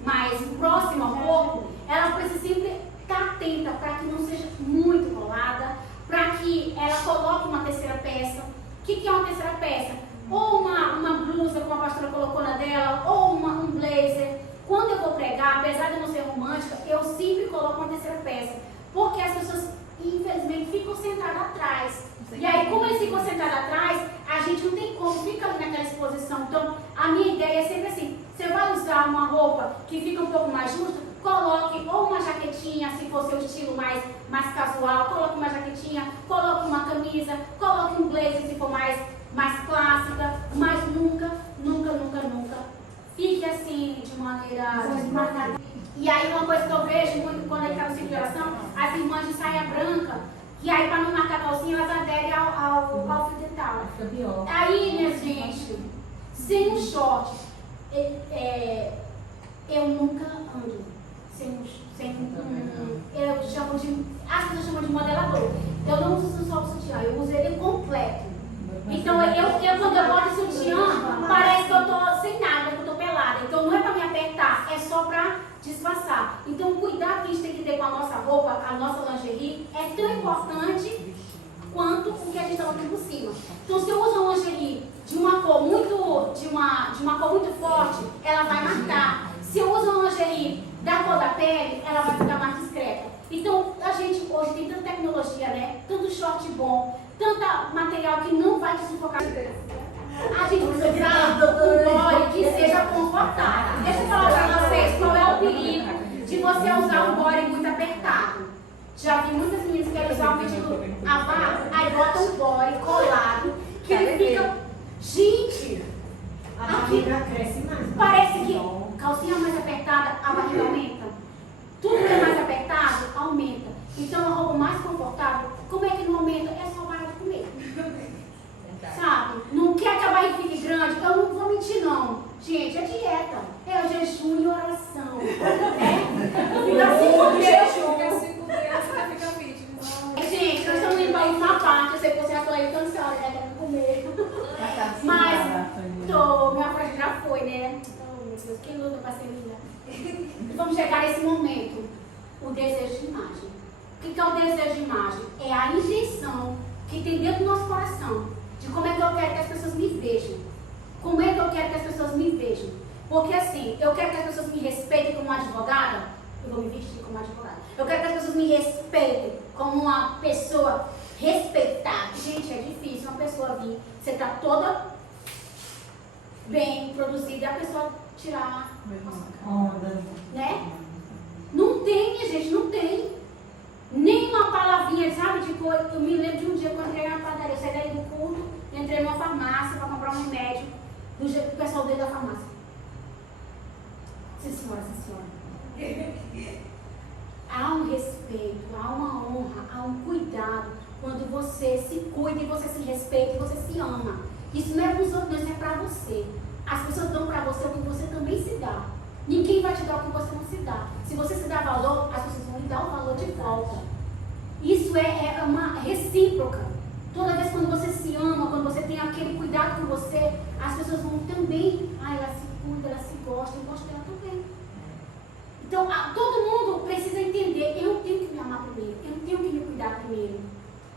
mais próxima ao corpo, ela precisa sempre estar atenta para que não seja muito colada, para que ela coloque uma terceira peça. O que é uma terceira peça? Ou uma blusa, como a pastora colocou na dela, ou um blazer. Quando eu vou pregar, apesar de eu não ser romântica, eu sempre coloco uma terceira peça. Porque as pessoas, infelizmente, ficam sentadas atrás. E aí, como eles ficam sentados atrás, a gente não tem como, fica ali naquela exposição. Então, a minha ideia é sempre assim, você vai usar uma roupa que fica um pouco mais justa, coloque ou uma jaquetinha, se for seu estilo mais casual, coloque uma jaquetinha, coloque uma camisa, coloque um blazer se for mais clássica, mas nunca fique assim de maneira desmarcada. E aí uma coisa que eu vejo muito quando ele está no ciclo de oração, as irmãs de saia branca, e aí para não marcar a calcinha, elas aderem ao fio dental. Aí, minha gente, sem um short, eu nunca ando eu chamo de, as pessoas chamam de modelador. Eu não uso só o sutiã, eu uso ele completo. Então quando eu boto o sutiã, parece que eu tô sem nada, que eu tô pelada. Então não é para me apertar, é só para disfarçar. Então o cuidado que a gente tem que ter com a nossa roupa, a nossa lingerie, é tão importante quanto o que a gente está botando por cima. Então se eu uso uma lingerie de uma cor muito forte, ela vai marcar. Se eu uso uma lingerie da cor da pele, ela vai ficar mais discreta. Então, a gente hoje tem tanta tecnologia, né? Tanto short bom, tanto material que não vai te sufocar. A gente precisa usar um body que seja confortável. Deixa eu falar para vocês qual é o perigo de você usar um body muito apertado. Já vi muitas meninas que querem usar um vestido avado, aí botam um body colado, que ele fica... Gente! A barriga cresce mais. Parece que calcinha mais apertada, a barriga aumenta. Tudo que é mais apertado, aumenta. Então, a roupa mais confortável, como é que não aumenta? É só parar de comer. Sabe? Não quer que a barriga fique grande? Eu não vou mentir, não. Gente, é dieta. É o jejum e oração. Fica assim com Deus. Gente, nós estamos indo para uma parte. Eu sei que você já falou aí tanto, senhora, já quer comer. Mas, minha frase já foi, né? Oh, meu Deus, que luta para ser linda. Vamos chegar nesse momento. O desejo de imagem. O que é o desejo de imagem? É a intenção que tem dentro do nosso coração de como é que eu quero que as pessoas me vejam. Como é que eu quero que as pessoas me vejam? Porque assim, eu quero que as pessoas me respeitem como advogada, eu vou me vestir como advogada. Eu quero que as pessoas me respeitem como uma pessoa respeitada. Gente, é difícil uma pessoa vir, você tá toda bem produzida e a pessoa tirar onda, né? Não tem, minha gente, não tem. Nem uma palavrinha, sabe, de coisa. Eu me lembro de um dia quando eu entrei na padaria, eu saí daí do culto, entrei numa farmácia para comprar um remédio, do jeito que o pessoal dentro da farmácia. Sim, senhora, sim, senhora. Há um respeito, há uma honra, há um cuidado quando você se cuida e você se respeita e você se ama. Isso não é para os outros, isso é para você. As pessoas dão para você o que você também se dá. Ninguém vai te dar o que você não se dá. Se você se dá valor, as pessoas vão lhe dar o valor de volta. Isso é uma recíproca. Toda vez quando você se ama, quando você tem aquele cuidado com você, as pessoas vão também, ela se cuida, ela se gosta, eu gosto dela também. Então, todo mundo precisa entender, eu tenho que me amar primeiro, eu tenho que me cuidar primeiro.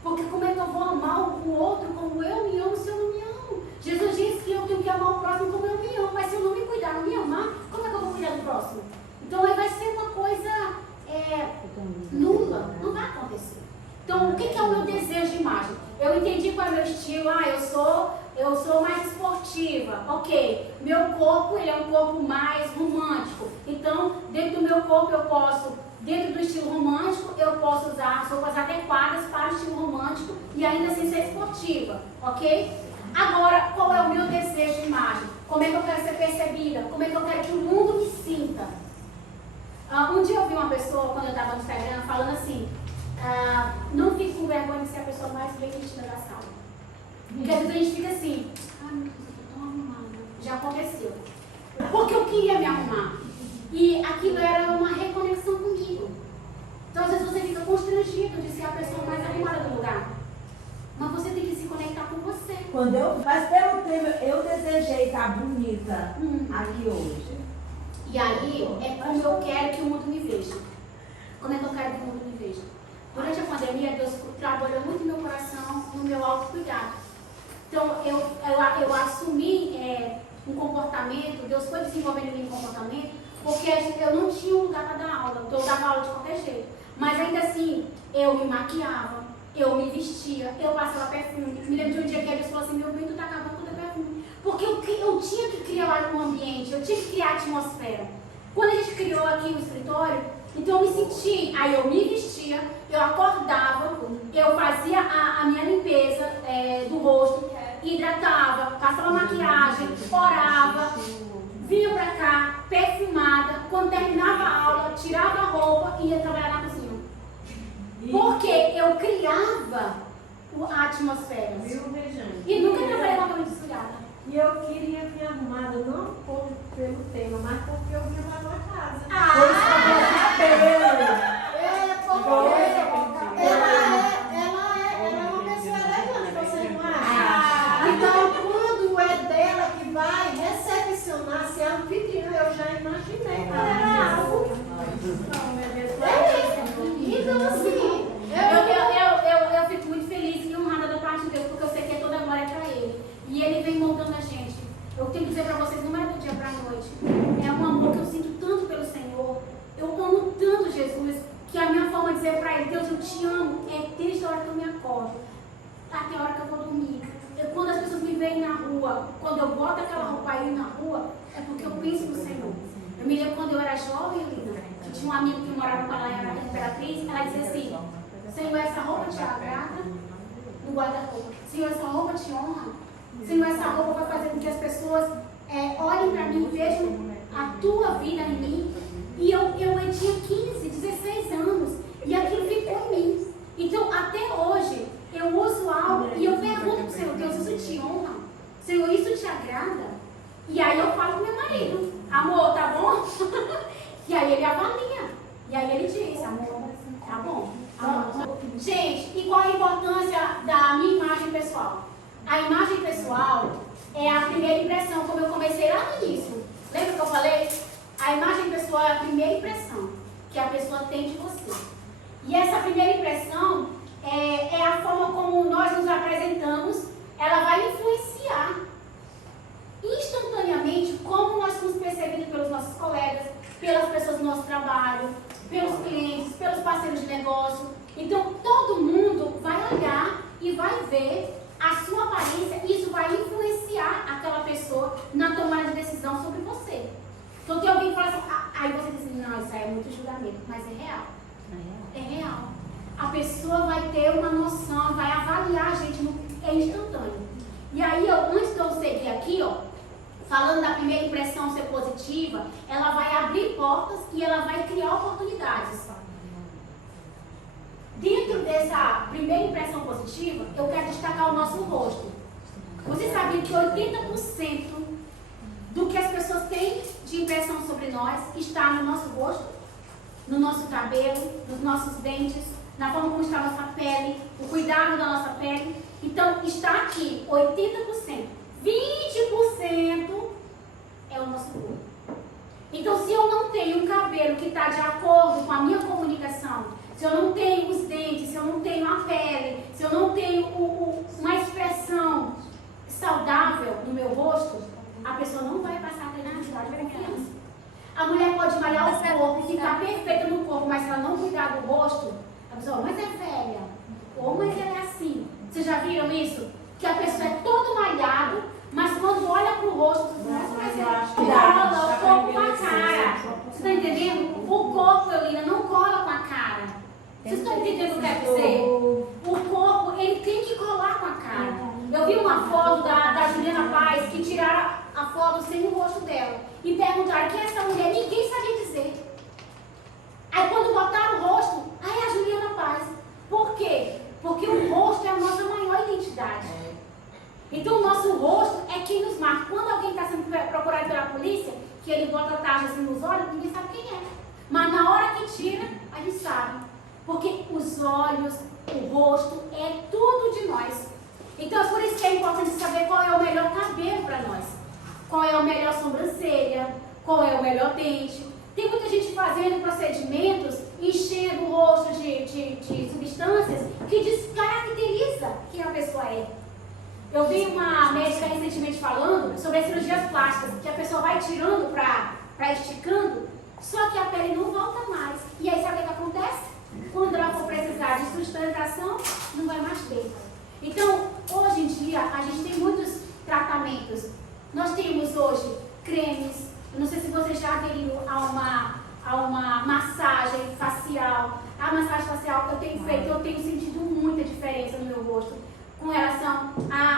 Porque como é que eu vou amar o outro como eu me amo se eu não me amo? Jesus disse que eu tenho que amar o próximo como eu me amo, mas se eu não me cuidar, não me amar, como é que eu vou cuidar do próximo? Então aí vai ser uma coisa nula, não vai acontecer. Então, o que é o meu desejo de imagem? Eu entendi qual é o meu estilo. Eu sou mais esportiva. Ok. Meu corpo, ele é um corpo mais romântico. Então, dentro do meu corpo eu posso, dentro do estilo romântico, eu posso usar as roupas adequadas para o estilo romântico e ainda assim ser esportiva. Ok? Agora, qual é o meu desejo de imagem? Como é que eu quero ser percebida? Como é que eu quero que o mundo me sinta? Um dia eu vi uma pessoa, quando eu estava no Instagram, falando assim, não fique com vergonha de ser a pessoa mais bem vestida da sala. Porque às vezes a gente fica assim, meu Deus, eu estou tão arrumada. Já aconteceu. Porque eu queria me arrumar. E aquilo era uma reconexão comigo. Então às vezes você fica constrangido de ser a pessoa mais arrumada do lugar. Mas você tem que se conectar com você. Mas pelo tempo eu desejei estar bonita aqui hoje. E aí é como eu quero que o mundo me veja. Como é que eu quero que o mundo me veja? Durante a pandemia, Deus trabalhou muito no meu coração, no meu autocuidado. Então eu assumi um comportamento, Deus foi desenvolvendo em mim um comportamento, porque eu não tinha um lugar para dar aula, então eu dava aula de qualquer jeito. Mas ainda assim, eu me maquiava. Eu me vestia, eu passava perfume. Me lembro de um dia que eles falaram assim, meu bem, tu tá acabando com o perfume. Porque eu tinha que criar um ambiente, eu tinha que criar atmosfera. Quando a gente criou aqui o escritório, então eu me senti, aí eu me vestia, eu acordava, eu fazia a minha limpeza do rosto, hidratava, passava maquiagem, orava, vinha pra cá, perfumada, quando terminava a aula, tirava a roupa e ia trabalhar na cozinha. Porque eu criava a atmosfera. E nunca trabalhei com a camisa desfilada. E eu queria me arrumar, não pelo tema, mas porque eu vim lá na casa. Ela é uma pessoa elegante, você não acha? Então, quando é dela que vai recepcionar, se é anfitriã, eu já imaginei. Era algo. Então, assim, eu fico muito feliz e honrada da parte de Deus, porque eu sei que é toda glória para Ele. E Ele vem moldando a gente. Eu tenho que dizer para vocês, não é do dia para a noite. É um amor que eu sinto tanto pelo Senhor. Eu amo tanto Jesus, que a minha forma de dizer para Ele, Deus, eu te amo, é desde a hora que eu me acordo até a hora que eu vou dormir. Quando as pessoas me veem na rua, quando eu boto aquela roupa aí na rua, é porque eu penso no Senhor. Eu me lembro quando eu era jovem, Lina, que tinha um amigo que morava com ela, era Imperatriz, ela dizia assim, Senhor, essa roupa te agrada no guarda-roupa. Senhor, essa roupa te honra. Senhor, essa roupa vai fazer com que as pessoas olhem para mim, vejam a tua vida em mim. E eu tinha 15, 16 anos e aquilo ficou em mim. Então, até hoje, eu uso algo e eu pergunto para o Senhor, Deus, isso te honra? Senhor, isso te agrada? E aí eu falo com meu marido, amor, tá bom? E aí ele avalia. E aí ele diz, amor, tá bom. Gente, e qual a importância da minha imagem pessoal? A imagem pessoal é a primeira impressão, como eu comecei lá no início. Lembra que eu falei? A imagem pessoal é a primeira impressão que a pessoa tem de você. E essa primeira impressão é a forma como nós nos apresentamos, ela vai influenciar instantaneamente como nós somos percebidos pelos nossos colegas, pelas pessoas do nosso trabalho, pelos clientes, pelos parceiros de negócio. Então, todo mundo vai olhar e vai ver a sua aparência e isso vai influenciar aquela pessoa na tomada de decisão sobre você. Então, tem alguém que fala assim, aí você diz assim, não, isso aí é muito julgamento, mas é real. É real. A pessoa vai ter uma noção, vai avaliar a gente, é instantâneo. E aí, antes de eu seguir aqui, falando da primeira impressão ser positiva, ela vai abrir portas e ela vai criar oportunidades. Dentro dessa primeira impressão positiva, eu quero destacar o nosso rosto. Vocês sabiam que 80% do que as pessoas têm de impressão sobre nós está no nosso rosto, no nosso cabelo, nos nossos dentes, na forma como está a nossa pele, o cuidado da nossa pele. Então, está aqui 80%. 20% é o nosso corpo. Então, se eu não tenho um cabelo que está de acordo com a minha comunicação, se eu não tenho os dentes, se eu não tenho a pele, se eu não tenho uma expressão saudável no meu rosto, a pessoa não vai passar a ter naturalidade da confiança. A mulher pode malhar o corpo e ficar perfeita no corpo, mas se ela não cuidar do rosto, a pessoa, mas é velha. que ele bota taxa assim nos olhos, ninguém sabe quem é. Mas na hora que tira, a gente sabe. Porque os olhos, o rosto, é tudo de nós. Então, é por isso que é importante saber qual é o melhor cabelo para nós. Qual é a melhor sobrancelha, qual é o melhor dente. Tem muita gente fazendo procedimentos, enchendo o rosto de substâncias que descaracteriza quem a pessoa é. Eu vi uma médica recentemente falando sobre as cirurgias plásticas, que a pessoa vai tirando para esticando, só que a pele não volta mais. E aí sabe o que acontece? Quando ela for precisar de sustentação, não vai mais ter. Então, hoje em dia, a gente tem muitos tratamentos. Nós temos hoje cremes. Eu não sei se vocês já aderiram a uma massagem facial. A massagem facial que eu tenho feito, eu tenho sentido muita diferença no meu rosto com relação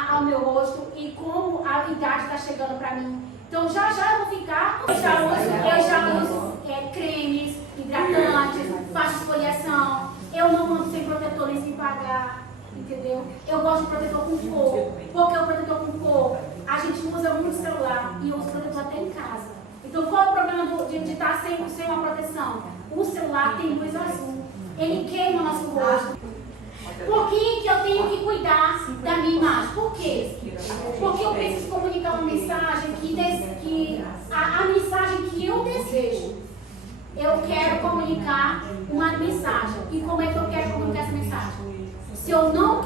ao meu rosto e como a idade está chegando para mim. Então, já eu vou ficar, eu já uso cremes, hidratantes, faço esfoliação, eu não ando sem protetor nem sem pagar, entendeu? Eu gosto de protetor com cor, porque o protetor com cor, a gente usa muito no celular e eu uso protetor até em casa. Então, qual é o problema de estar sem uma proteção? O celular tem luz azul, ele queima o nosso rosto. Por que eu tenho que cuidar da minha imagem? Por quê? Porque eu preciso comunicar uma mensagem a mensagem que eu desejo. Eu quero comunicar uma mensagem. E como é que eu quero comunicar essa mensagem? Se eu não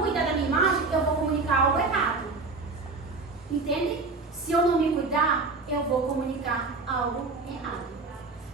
cuidar da minha imagem, eu vou comunicar algo errado. Entende? Se eu não me cuidar, eu vou comunicar algo errado.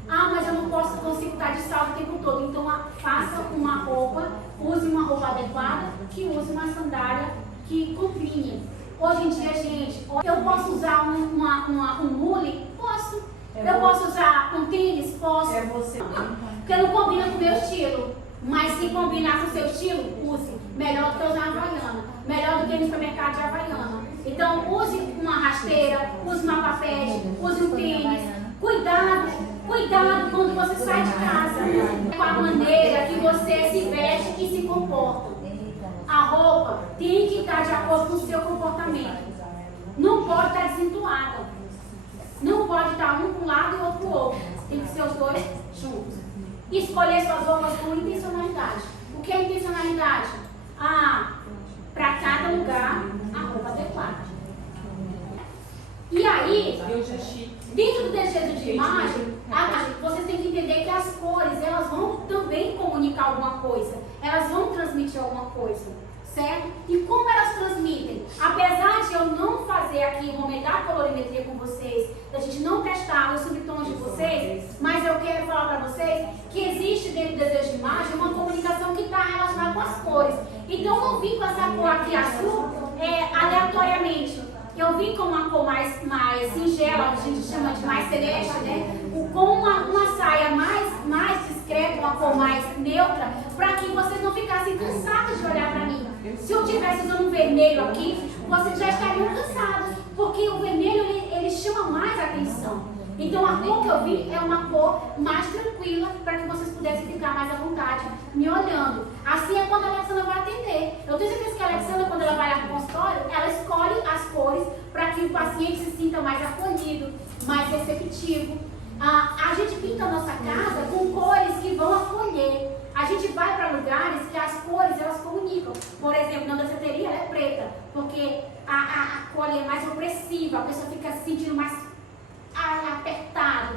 Ah, mas eu não consigo estar de salto o tempo todo. Então, faça uma roupa, use uma roupa adequada, que use uma sandália que combine. Hoje em dia, gente, eu posso usar um mule? Posso. Eu posso usar um tênis? Posso. Porque não combina com o meu estilo. Mas se combinar com o seu estilo, use. Melhor do que usar uma havaiana. Melhor do que ir no supermercado de havaiana. Então, use uma rasteira, use uma papete, use um tênis. Cuidado quando você sai de casa, com a maneira que você se veste e se comporta. A roupa tem que estar de acordo com o seu comportamento. Não pode estar desentoada. Não pode estar um para um lado e o outro para o outro. Tem que ser os dois juntos. Escolher suas roupas com intencionalidade. O que é intencionalidade? Para cada lugar, a roupa adequada. E aí, dentro do desejo de imagem, vocês têm que entender que as cores, elas vão também comunicar alguma coisa. Elas vão transmitir alguma coisa, certo? E como elas transmitem? Apesar de eu não fazer aqui, aumentar a colorimetria com vocês, da gente não testar os subtons de vocês, mas eu quero falar para vocês que existe dentro do desejo de imagem uma comunicação que está relacionada com as cores. Então, eu não vim com essa cor aqui azul aleatoriamente. Eu vim com uma cor mais singela, a gente chama de mais celeste, né? Com uma saia mais discreta, uma cor mais neutra, para que vocês não ficassem cansados de olhar para mim. Se eu estivesse usando um vermelho aqui, vocês já estariam cansados, porque o vermelho ele chama mais atenção. Então a cor que eu vi é uma cor mais tranquila, para que vocês pudessem ficar mais à vontade, me olhando. Assim é quando a Alexandra vai atender. Eu tenho certeza que a Alexandra, quando ela vai lá no consultório, ela escolhe as cores para que o paciente se sinta mais acolhido, mais receptivo. A gente pinta a nossa casa com cores que vão acolher. A gente vai para lugares que as cores elas comunicam. Por exemplo, na danceteria ela é preta, porque a cor é mais opressiva, a pessoa fica se sentindo mais apertado.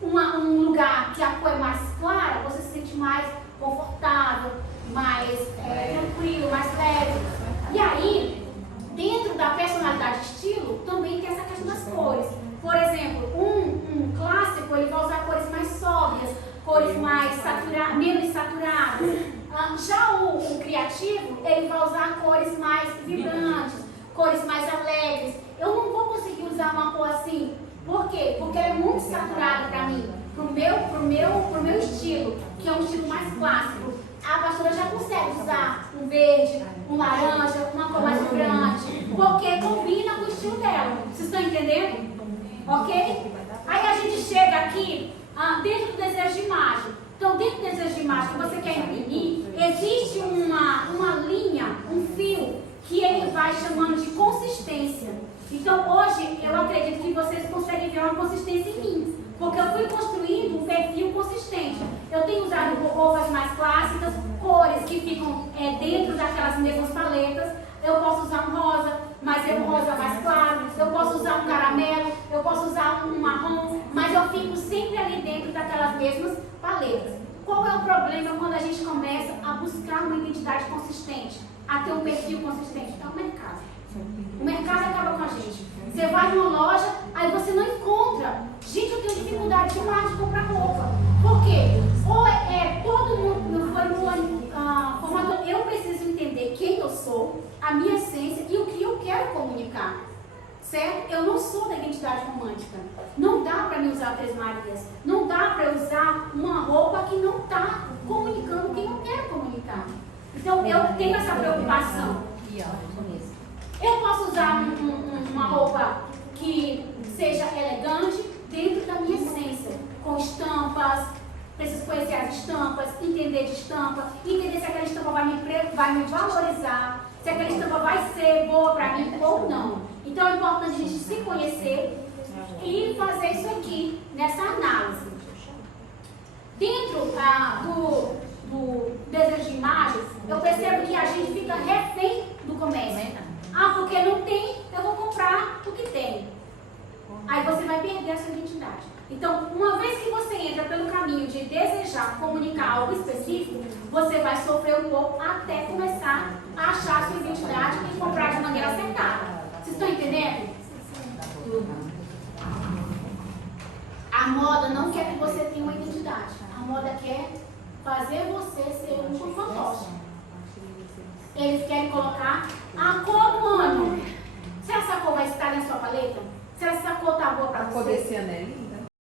Um lugar que a cor é mais clara, você se sente mais confortável, mais tranquilo, mais leve. E aí, dentro da personalidade e estilo, também tem essa questão das cores. Por exemplo, um clássico, ele vai usar cores mais sóbrias, cores mais menos saturadas. Já o criativo, ele vai usar cores mais vibrantes, cores mais alegres. Eu não vou conseguir usar uma cor assim. Por quê? Porque ela é muito saturada para mim, pro meu estilo, que é um estilo mais clássico. A pastora já consegue usar um verde, um laranja, uma cor mais vibrante, porque combina com o estilo dela. Vocês estão entendendo? Ok? Aí a gente chega aqui dentro do desejo de imagem. Então, dentro do desejo de imagem que você quer imprimir, existe uma linha, um fio, que ele vai chamando de consistência. Então, hoje, eu acredito que vocês conseguem ver uma consistência em mim. Porque eu fui construindo um perfil consistente. Eu tenho usado roupas mais clássicas, cores que ficam dentro daquelas mesmas paletas. Eu posso usar um rosa, mas é um rosa mais claro. Eu posso usar um caramelo, eu posso usar um marrom, mas eu fico sempre ali dentro daquelas mesmas paletas. Qual é o problema quando a gente começa a buscar uma identidade consistente, a ter um perfil consistente? É o mercado. O mercado acaba com a gente. Você vai numa loja, aí você não encontra. Gente, eu tenho dificuldade demais de comprar roupa. Por quê? Ou todo mundo foi no formato. Eu preciso entender quem eu sou, a minha essência e o que eu quero comunicar. Certo? Eu não sou da identidade romântica. Não dá para me usar Três Marias. Não dá para usar uma roupa que não está comunicando o que eu quero comunicar. Então, eu tenho essa preocupação. Eu posso usar uma roupa que seja elegante dentro da minha essência, com estampas. Preciso conhecer as estampas, entender de estampa, entender se aquela estampa vai me valorizar, se aquela estampa vai ser boa para mim ou não. Então é importante a gente se conhecer e fazer isso aqui, nessa análise. Dentro do desejo de imagens, eu percebo que a gente fica refém do comércio. Porque não tem, eu vou comprar o que tem. Aí você vai perder a sua identidade. Então, uma vez que você entra pelo caminho de desejar comunicar algo específico, você vai sofrer um pouco até começar a achar a sua identidade e comprar de maneira acertada. Vocês estão entendendo? A moda não quer que você tenha uma identidade. A moda quer fazer você ser um fantoche. Eles querem colocar a cor do ano. Será que essa cor vai estar na sua paleta? Será que essa cor tá boa pra você? A cor desse ano é linda.